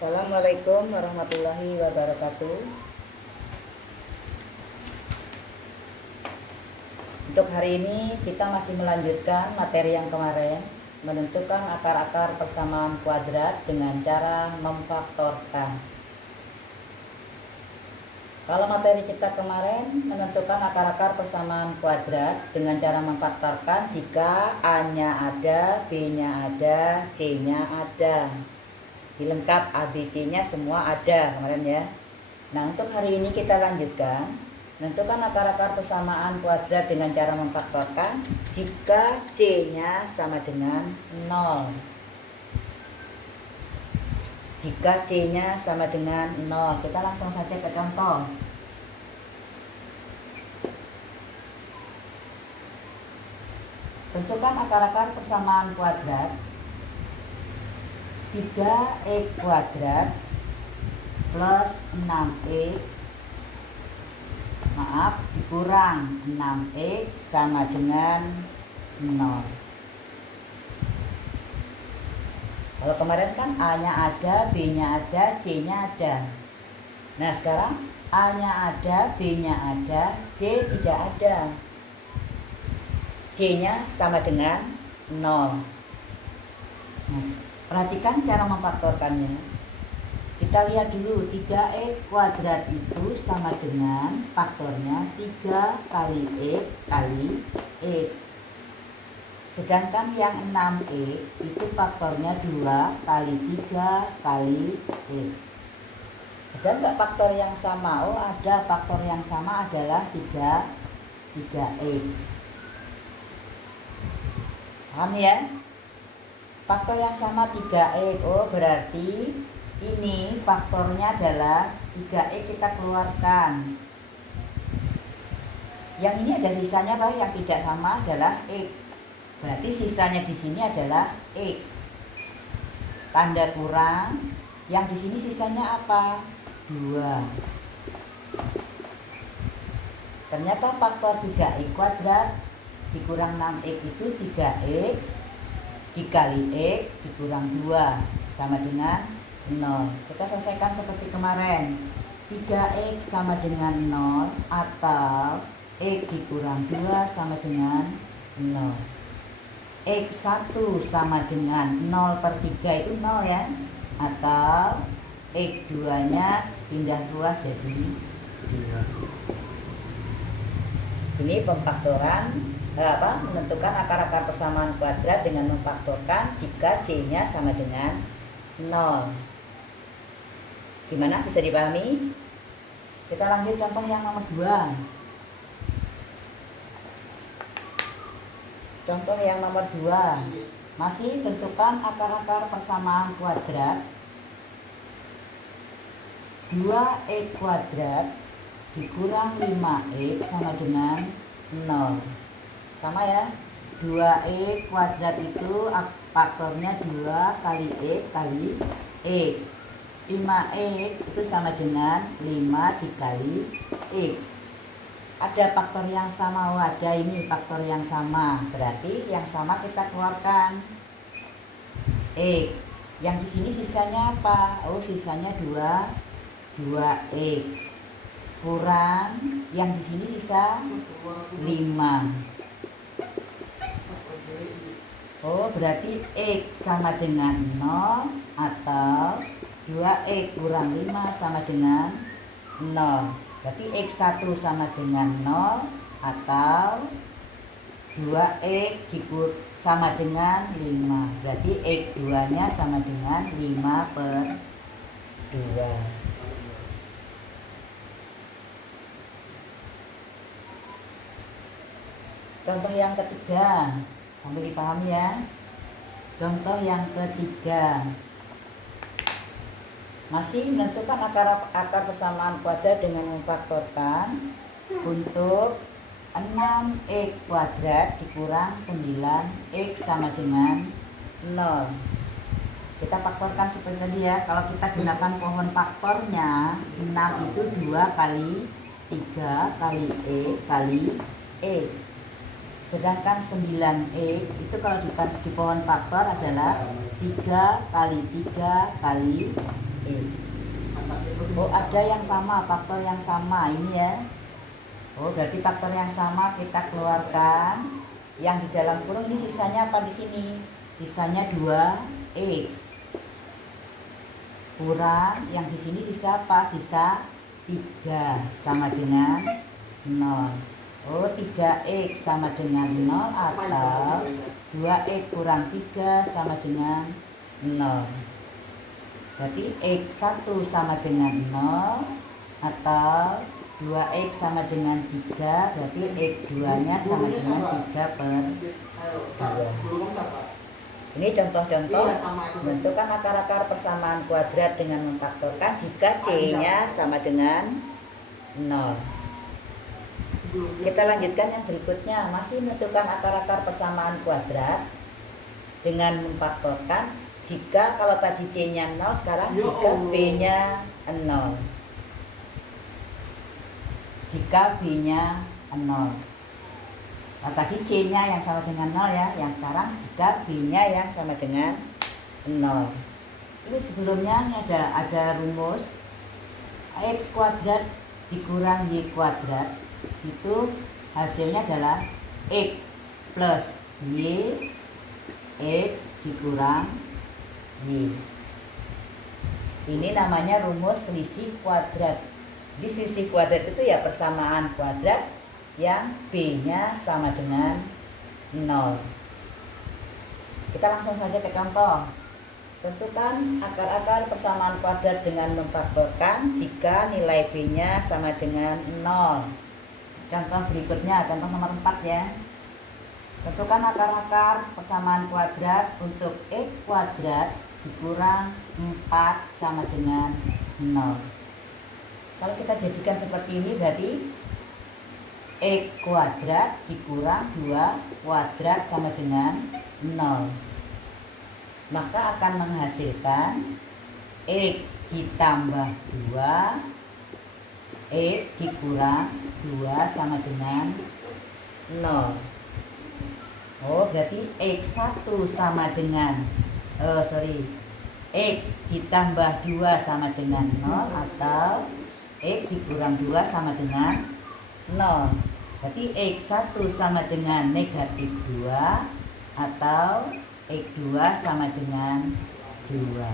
Assalamualaikum warahmatullahi wabarakatuh. Untuk hari ini kita masih melanjutkan materi yang kemarin, menentukan akar-akar persamaan kuadrat dengan cara memfaktorkan. Kalau materi kita kemarin menentukan akar-akar persamaan kuadrat dengan cara memfaktorkan jika A-nya ada, B-nya ada, C-nya ada. Dilengkap A, B, C-nya semua ada kemarin ya. Nah, untuk hari ini kita lanjutkan menentukan akar-akar persamaan kuadrat dengan cara memfaktorkan jika C-nya sama dengan 0. Jika C-nya sama dengan 0, kita langsung saja ke contoh. Tentukan akar-akar persamaan kuadrat 3x kuadrat plus 6x dikurang 6x sama dengan 0. Kalau kemarin kan A-nya ada, B-nya ada, C-nya ada. Nah sekarang A-nya ada, B-nya ada, C tidak ada. C-nya sama dengan 0. Nah, perhatikan cara memfaktorkannya. Kita lihat dulu, 3x kuadrat itu sama dengan faktornya 3 kali x kali x. Sedangkan yang 6x itu faktornya 2 kali 3 kali x. Ada nggak faktor yang sama? Oh ada, faktor yang sama adalah 3x. Paham ya? Faktor yang sama 3x. Oh berarti ini faktornya adalah 3x kita keluarkan. Yang ini ada sisanya, kalau yang tidak sama adalah x. Berarti sisanya di sini adalah x. Tanda kurang. Yang di sini sisanya apa? 2. Ternyata faktor 3x kuadrat dikurang 6x itu 3x dikali x dikurang 2 sama dengan 0. Kita selesaikan seperti kemarin. 3x sama dengan 0 atau x dikurang 2 sama dengan 0. X1 sama dengan 0 per 3 itu 0 ya. Atau X2 nya pindah ruas jadi 2. Ini pemfaktoran menentukan akar-akar persamaan kuadrat dengan memfaktorkan jika C-nya sama dengan 0. Gimana, bisa dipahami? Kita lanjut contoh yang nomor 2. Contoh yang nomor 2. Masih tentukan akar-akar persamaan kuadrat 2x kuadrat dikurang 5x sama dengan 0. Sama ya, 2x kuadrat itu faktornya 2 kali x kali x. 5x itu sama dengan 5 dikali x. Ada faktor yang sama, ada ini faktor yang sama. Berarti yang sama kita keluarkan x. Yang di sini sisanya apa? Oh, sisanya 2x kurang yang di sini sisa 5. Oh, berarti x sama dengan 0 atau 2x kurang 5 sama dengan 0. Berarti x1 sama dengan 0 atau 2x sama dengan 5. Berarti x2 nya sama dengan 5 per 2. Contoh yang ketiga, sambil dipahami ya. Contoh yang ketiga, masih menentukan akar persamaan kuadrat dengan memfaktorkan untuk 6x kuadrat dikurang 9x sama dengan 0. Kita faktorkan seperti tadi ya. Kalau kita gunakan pohon faktornya, 6 itu 2 kali 3 kali x kali x. Sedangkan 9x itu kalau di pohon faktor adalah 3 kali 3 kali x. Oh, ada yang sama, faktor yang sama ini ya. Oh, berarti faktor yang sama kita keluarkan. Yang di dalam kurung ini sisanya apa di sini? Sisanya 2x. Kurang yang di sini sisa apa? Sisa 3 sama dengan 0. Oh, 3x sama dengan 0 atau 2x kurang 3 sama dengan 0. Berarti x1 sama dengan 0 atau 2x sama dengan 3, berarti x2 nya sama dengan 3 per 2. Ini contoh-contoh menentukan akar-akar persamaan kuadrat dengan memfaktorkan jika C-nya sama dengan 0. Kita lanjutkan yang berikutnya, masih menentukan akar-akar persamaan kuadrat dengan memfaktorkan jika kalau tadi C-nya 0, sekarang jika B-nya 0. Jika B-nya 0. Nah, tadi C-nya yang sama dengan 0 ya, yang sekarang jika B-nya yang sama dengan 0. Ini sebelumnya ini ada rumus x kuadrat dikurang y kuadrat, itu hasilnya adalah x plus y, x dikurang y. Ini namanya rumus selisih kuadrat. Di selisih kuadrat itu ya persamaan kuadrat yang B-nya sama dengan 0. Kita langsung saja ke contoh. Tentukan akar-akar persamaan kuadrat dengan memfaktorkan jika nilai B-nya sama dengan 0. Contoh berikutnya, contoh nomor 4 ya. Tentukan akar-akar persamaan kuadrat untuk x kuadrat dikurang 4 sama dengan 0. Kalau kita jadikan seperti ini berarti x kuadrat dikurang 2 kuadrat sama dengan 0. Maka akan menghasilkan x ditambah 2, x dikurang 2 sama dengan 0. Oh, berarti x1 sama dengan x ditambah 2 sama dengan 0 atau x dikurang 2 sama dengan 0. Berarti x1 sama dengan negatif 2 atau x2 sama dengan 2.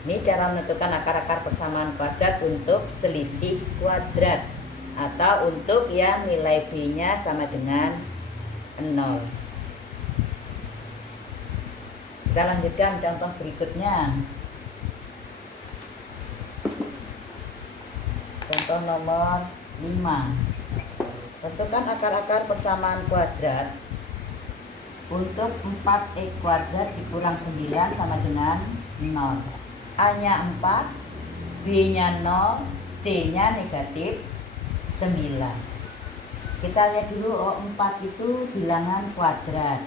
Ini cara menentukan akar-akar persamaan kuadrat untuk selisih kuadrat atau untuk yang nilai B-nya sama dengan 0. Kita lanjutkan contoh berikutnya. Contoh nomor 5. Tentukan akar-akar persamaan kuadrat untuk 4x kuadrat dikurang 9 sama dengan 0. A-nya 4, B-nya 0, C-nya negatif 9. Kita lihat dulu, 4 itu bilangan kuadrat.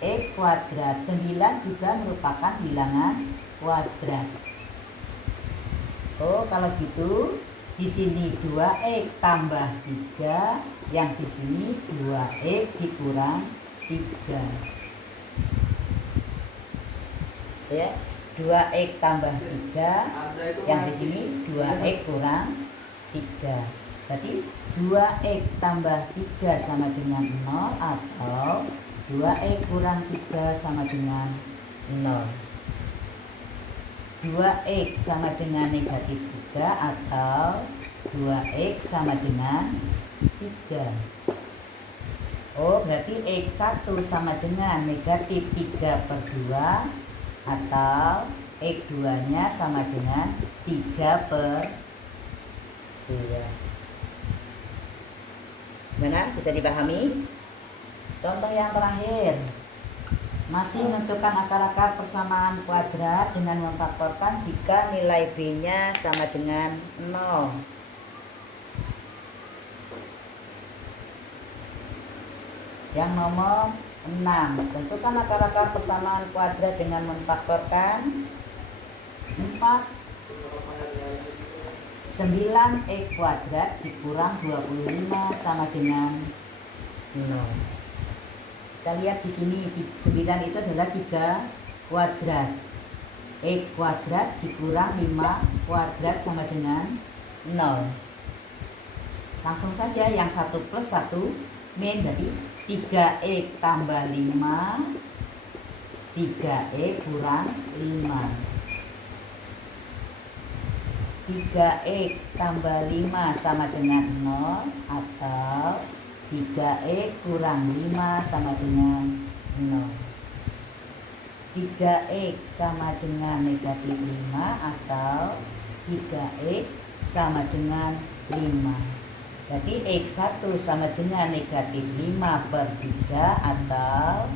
X kuadrat, 9 juga merupakan bilangan kuadrat. Oh, kalau gitu di sini 2x tambah 3, yang di sini 2x dikurang 3. Ya, 2x tambah 3, yang di sini 2x kurang 3. Berarti 2x tambah 3 sama dengan 0 atau 2x kurang 3 sama dengan 0. 2x sama dengan negatif 3 atau 2x sama dengan 3. Oh, berarti x1 sama dengan negatif 3 per 2 atau x2 nya sama dengan 3 per 2. Gimana? Bisa dipahami? Contoh yang terakhir, masih menentukan akar-akar persamaan kuadrat dengan memfaktorkan jika nilai B-nya sama dengan 0. Yang nomor 6, tentukan akar-akar persamaan kuadrat dengan memfaktorkan 4 9 X kuadrat dikurang 25 sama dengan 0. Kita lihat di sini 9 itu adalah 3 kuadrat. X kuadrat dikurang 5 kuadrat sama dengan 0. Langsung saja yang 1 plus 1 min, berarti 3x tambah 5, 3x kurang 5. 3x tambah 5 sama dengan 0 atau 3x kurang 5 sama dengan 0. 3x sama dengan negatif 5 atau 3x sama dengan 5. Berarti X1 sama dengan negatif 5 per 3 atau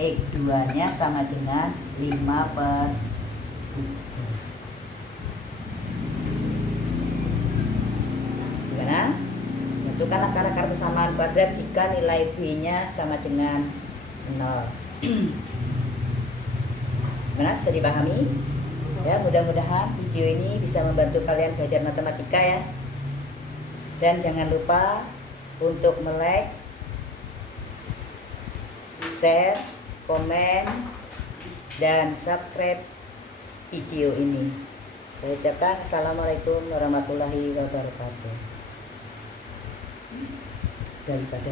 X2 nya sama dengan 5 per 3. Gimana? Tentukan akar-akar persamaan kuadrat jika nilai B nya sama dengan 0. Gimana? Bisa dipahami? Ya, mudah-mudahan video ini bisa membantu kalian belajar matematika ya. Dan jangan lupa untuk like, share, komen, dan subscribe video ini. Saya ucapkan assalamualaikum warahmatullahi wabarakatuh. Daripada